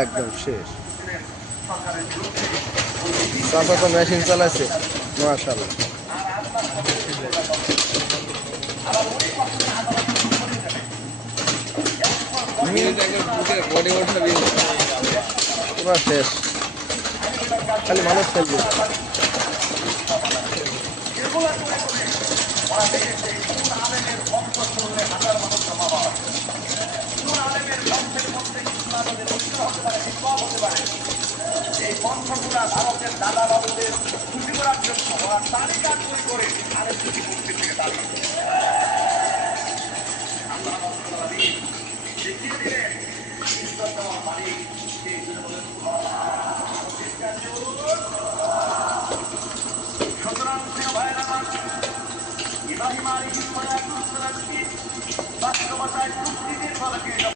একদম শেষ। চাচা তো মেশিন চালাচ্ছে মাশাআল্লাহ। পুরো শেষ, খালি মানুষ ফেলবে। এই কণ্ঠগুলা ভারতের দাদা বাবুদের খুশি করার জন্য ওরা তালিকা তৈরি করে আরেক দুটি মূর্তি থেকে দাঁড়িয়ে দেখিয়ে দিলেন ঈশ্বর দেওয়ার মালিক সুতরাং ভাইয়ের আমার ইব্রাহিম আলাইহিস সালাতু ওয়াস সালাম কি বাস্তবতায় চুক্তির ফলকে